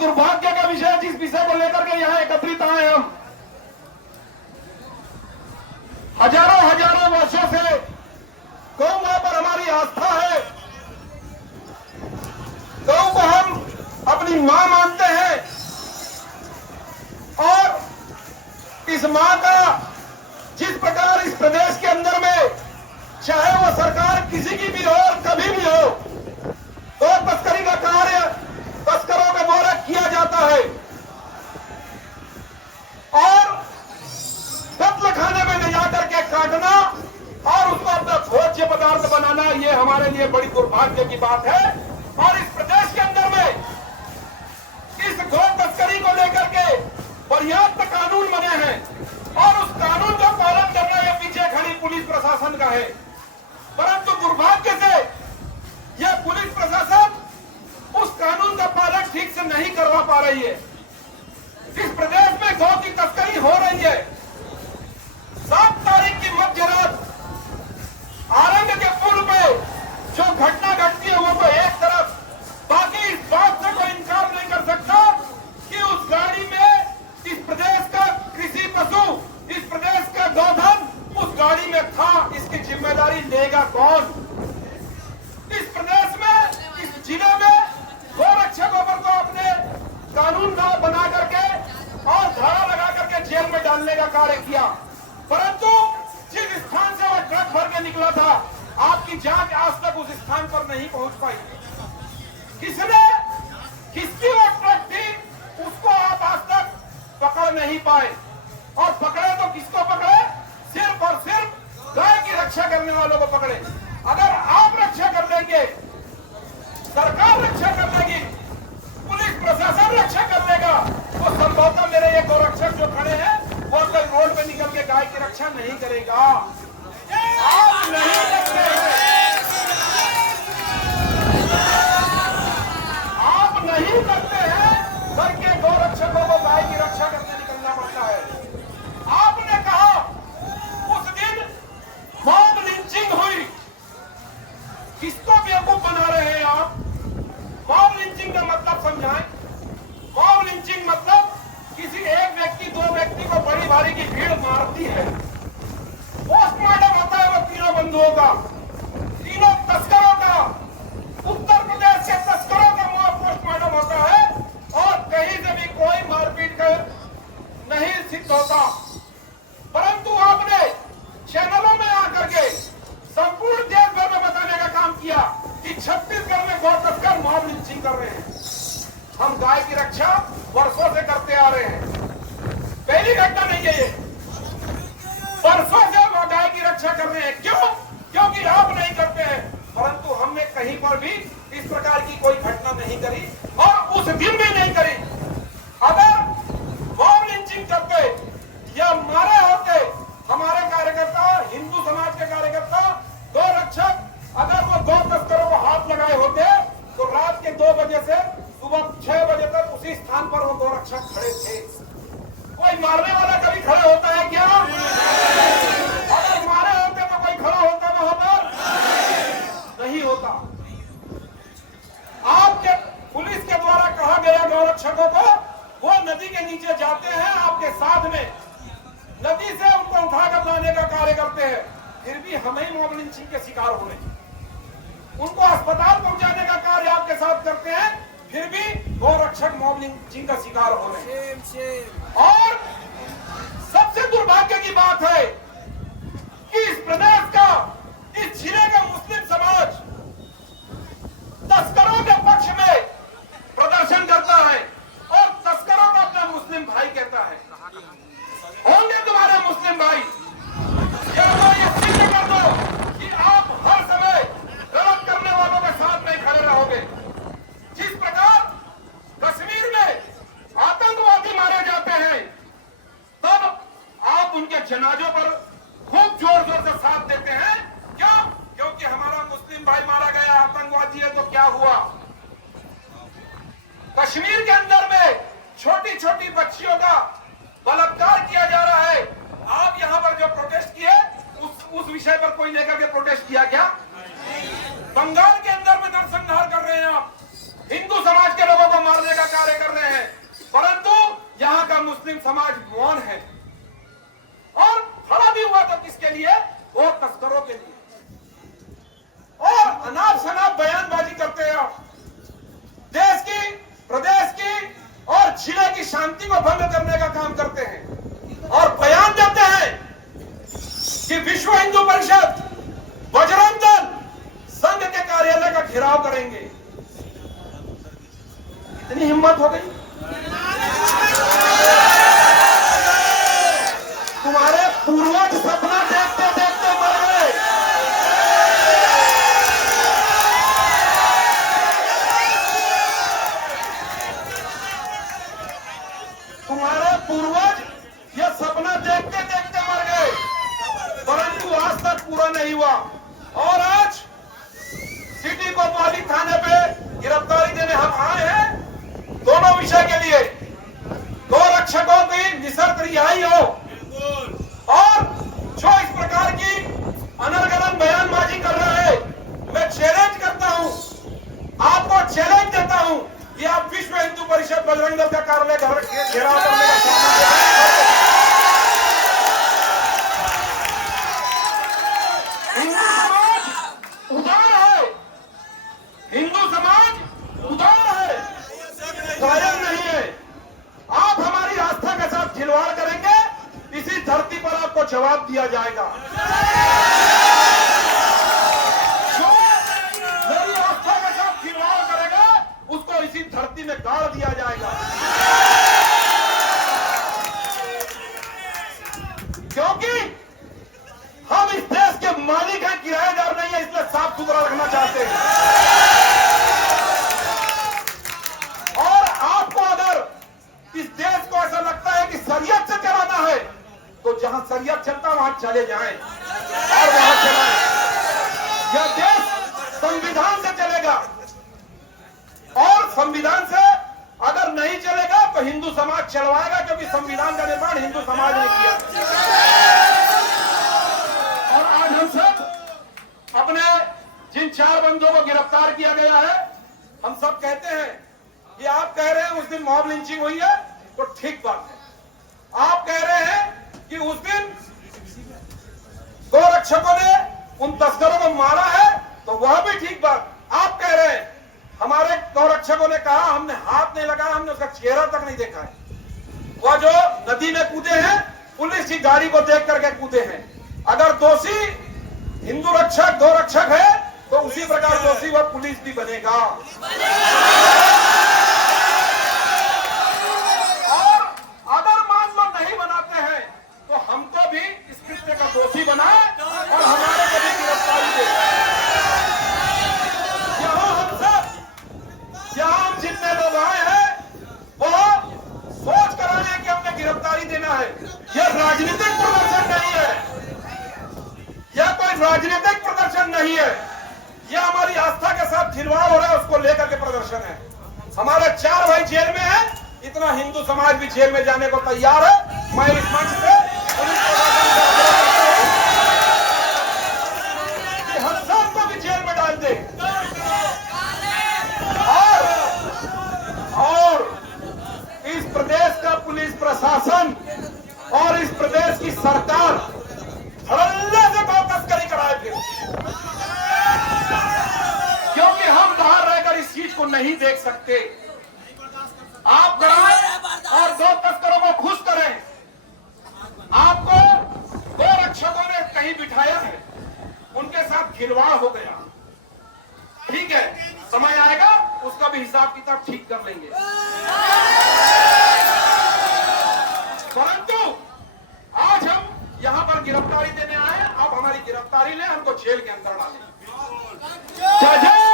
दुर्भाग्य का विषय जिस विषय को लेकर के यहाँ एकत्रित आए हम, हजारों वर्षों से गौ मां पर हमारी आस्था है। गौ को हम अपनी मां मानते हैं और इस मां का जिस प्रकार इस प्रदेश के अंदर में, चाहे वो सरकार किसी की भी हो और कभी भी हो, गौ तस्करी का कार्य तस्करों के द्वारा किया जाता है और कत्ल खाने में ले जाकर के काटना और उसको अपना भोज्य पदार्थ बनाना, ये हमारे लिए बड़ी दुर्भाग्य की बात है। और इस प्रदेश के अंदर में इस गौ तस्करी को लेकर के पर्याप्त कानून बने हैं और उस कानून का पालन करना ये पीछे खड़ी पुलिस प्रशासन का है, परंतु दुर्भाग्य से यह पुलिस प्रशासन उस कानून का पालन ठीक से नहीं करवा पा रही है। इस प्रदेश में गौ की तस्करी हो रही है। 7 तारीख की मध्य रात आरंग के पुल पे जो घटना घटती है वो तो एक तरफ, बाकी इस बात से कोई इनकार नहीं कर सकता कि उस गाड़ी में इस प्रदेश का कृषि पशु, इस प्रदेश का गौधन उस गाड़ी में था। इसकी जिम्मेदारी लेगा कौन? इस प्रदेश में, इस जिले में गौरक्षकों पर तो अपने कानून का बना करके और धारा लगा करके जेल में डालने का कार्य किया, परंतु जिस स्थान से वह ट्रक भर के निकला था, आपकी जांच आज तक उस स्थान पर नहीं पहुंच पाई। किसकी वो ट्रक थी उसको आप आज तक पकड़ नहीं पाए, और पकड़े तो किसको पकड़े? सिर्फ और सिर्फ गाय की रक्षा करने वालों को पकड़े। अगर आप रक्षा कर लेंगे, सरकार रक्षा कर लेगी, पुलिस प्रशासन रक्षा कर लेगा, तो संभवतः मेरे ये गौरक्षक जो खड़े हैं वो कल रोड पे निकल के गाय की रक्षा नहीं करेगा। आप नहीं करते हैं, आप नहीं करते हैं, करके गौरक्षकों को गाय की रक्षा करने निकलना पड़ता है। आपने कहा उस दिन मॉब लिंचिंग हुई, किसको बेवकूफ बना रहे हैं आप? मॉब लिंचिंग का मतलब समझाएं। मॉब लिंचिंग मतलब किसी एक व्यक्ति, 2 व्यक्ति को बड़ी भारी की भीड़ मारती है, पोस्टमार्टम होता है वो तीनों बंधुओं का, तीनों तस्करों का, उत्तर प्रदेश के तस्करों का पोस्टमार्टम होता है और कहीं से भी कोई मारपीट कर नहीं सिद्ध होता। परंतु आपने चैनलों में आकर के संपूर्ण देश भर में बताने का काम किया कि छत्तीसगढ़ में गौ तस्कर मॉब लिंचिंग कर रहे हैं। हम गाय की रक्षा वर्षों से करते आ रहे हैं, पहली घटना नहीं है ये, वर्षों से हम गाय की रक्षा कर रहे हैं। क्यों? क्योंकि आप नहीं करते हैं, परंतु हमने कहीं पर भी इस प्रकार की कोई घटना नहीं करी और उस दिन भी नहीं करी। अगर मॉब लिंचिंग करते या मारे होते हमारे कार्यकर्ता, हिंदू समाज के कार्यकर्ता, गौरक्षक, अगर वो गौ तस्करों को हाथ लगाए होते तो रात के 2 बजे से सुबह 6 बजे तक उसी स्थान पर वो गौरक्षक खड़े थे। कोई मारने वाला कभी खड़ा होता है क्या? अगर मारे होते तो कोई खड़ा होता वहां पर? नहीं होता। आपके पुलिस के द्वारा कहा गया गौरक्षकों को वो नदी के नीचे जाते हैं, आपके साथ में नदी से उनको उठाकर लाने का कार्य करते हैं, फिर भी हमें मॉब लिंचिंग के शिकार हो रहे हैं। उनको अस्पताल पहुंचाने का कार्य आपके साथ करते हैं, फिर भी गौरक्षक मॉब लिंचिंग का शिकार हो रहे हैं। और सबसे दुर्भाग्य की बात है कि इस प्रदेश का, इस जिले का मुस्लिम समाज तस्करों के पक्ष में प्रदर्शन करता है और तस्करों को अपना मुस्लिम भाई कहता है। होंगे तुम्हारे मुस्लिम भाई, क्या तो ये सिद्ध कर दो कि आप हर समय गलत करने वालों के साथ नहीं खड़े रहोगे। जिस प्रकार कश्मीर में आतंकवादी मारे जाते हैं, तब आप उनके जनाजों पर खूब जोर जोर से साथ देते हैं। क्यों? क्योंकि हमारा मुस्लिम भाई मारा गया, आतंकवादी है तो क्या हुआ? कश्मीर के अंदर में छोटी छोटी बच्चियों का बलात्कार किया जा रहा है। आप यहाँ पर जो प्रोटेस्ट किए उस विषय पर कोई लेकर के प्रोटेस्ट किया क्या? बंगाल के अंदर में नरसंहार कर रहे हैं आप, हिंदू समाज के लोगों को मारने का कार्य कर रहे हैं। परंतु यहाँ का मुस्लिम समाज मौन है। और खड़ा भी हुआ तो किसके लिए? वो तस्करों के लिए। और अनाप शनाप बयानबाजी करते हैं आप, देश की, प्रदेश की और जिले की शांति को भंग करने का काम करते हैं और बयान देते हैं कि विश्व हिंदू परिषद, बजरंग दल संघ के कार्यालय का घेराव करेंगे। इतनी हिम्मत हो गई तुम्हारे पूर्वज सपना देखते देखते मर गए। तुम्हारे पूर्वज यह सपना देखते देखते मर गए, परंतु आज तक पूरा नहीं हुआ। और आज सिटी कोतवाली थाने पे गिरफ्तारी देने हम आए हैं दोनों विषय के लिए। गौ रक्षकों की निशर्त रिहाई हो और जो इस प्रकार की अनर्गल बयानबाजी कर रहा है, मैं चैलेंज करता हूं, आपको चैलेंज देता हूं कि आप विश्व हिंदू परिषद बजरंग दल का कार्यालय घेराव करने का सामना करें। हिंदू समाज उदार है, हिंदू समाज उदार है, कायम नहीं है। आप हमारी आस्था के साथ खिलवाड़ करेंगे, इसी धरती पर आपको जवाब दिया जाएगा। जो मेरी आस्था के साथ खिलवाड़ करेगा उसको इसी धरती में गाड़ दिया जाएगा। क्योंकि हम इस देश के मालिक हैं, किराएदार नहीं है, इसलिए साफ सुथरा रखना चाहते हैं। और आपको अगर इस देश को ऐसा लगता है कि शरीयत से चलाना है, तो जहां शरीयत चलता वहां चले जाएं और वहां चलाएं। यह देश संविधान से चलेगा और संविधान से अगर नहीं चलेगा तो हिंदू समाज चलवाएगा, क्योंकि संविधान का निर्माण हिंदू समाज ने किया। और आज हम सब अपने जिन 4 बंदों को गिरफ्तार किया गया है, हम सब कहते हैं कि आप कह रहे हैं उस दिन मॉब लिंचिंग हुई है, तो ठीक बात है। आप कह रहे हैं कि उस दिन गौरक्षकों ने उन तस्करों को मारा है, तो वह भी ठीक बात। आप कह रहे हैं हमारे गौरक्षकों ने कहा हमने हाथ नहीं लगाया, हमने उसका चेहरा तक नहीं देखा है। वह जो नदी में कूदे हैं, पुलिस की गाड़ी को देख करके कूदे हैं। अगर दोषी हिंदू रक्षक गौरक्षक है, तो उसी प्रकार दोषी वह पुलिस भी बनेगा। और अगर मान लो नहीं बनाते हैं, तो हमको भी इस कृत्य का दोषी बनाए और हमारे को भी गिरफ्तारी दे। यहाँ हम जितने लोग आए हैं वो सोच कर आए हैं कि हमने गिरफ्तारी देना है। यह राजनीतिक प्रदर्शन नहीं है, यह कोई राजनीतिक प्रदर्शन नहीं है, यह हमारी आस्था के साथ खिलवाड़ हो रहा है, उसको लेकर के प्रदर्शन है। हमारे 4 भाई जेल में हैं, इतना हिंदू समाज भी जेल में जाने को तैयार है। मैं इस मंच से पुलिस प्रशासन से आग्रह करता हूं कि हम सबको भी जेल में डाल दे। और इस प्रदेश का पुलिस प्रशासन और इस प्रदेश की सरकार धड़ल्ले से तस्करी कराए फिर, क्योंकि हम बाहर रहकर इस चीज को नहीं देख सकते। आप कराएं और गौ तस्करों को खुश करें। आपको गौ रक्षकों ने कहीं बिठाया है, उनके साथ खिलवाड़ हो गया, ठीक है, समय आएगा उसका भी हिसाब किताब ठीक कर लेंगे। परंतु आज हम यहाँ पर गिरफ्तारी देने आए, आप हमारी गिरफ्तारी लें, हमको जेल के अंदर डालें। जय जय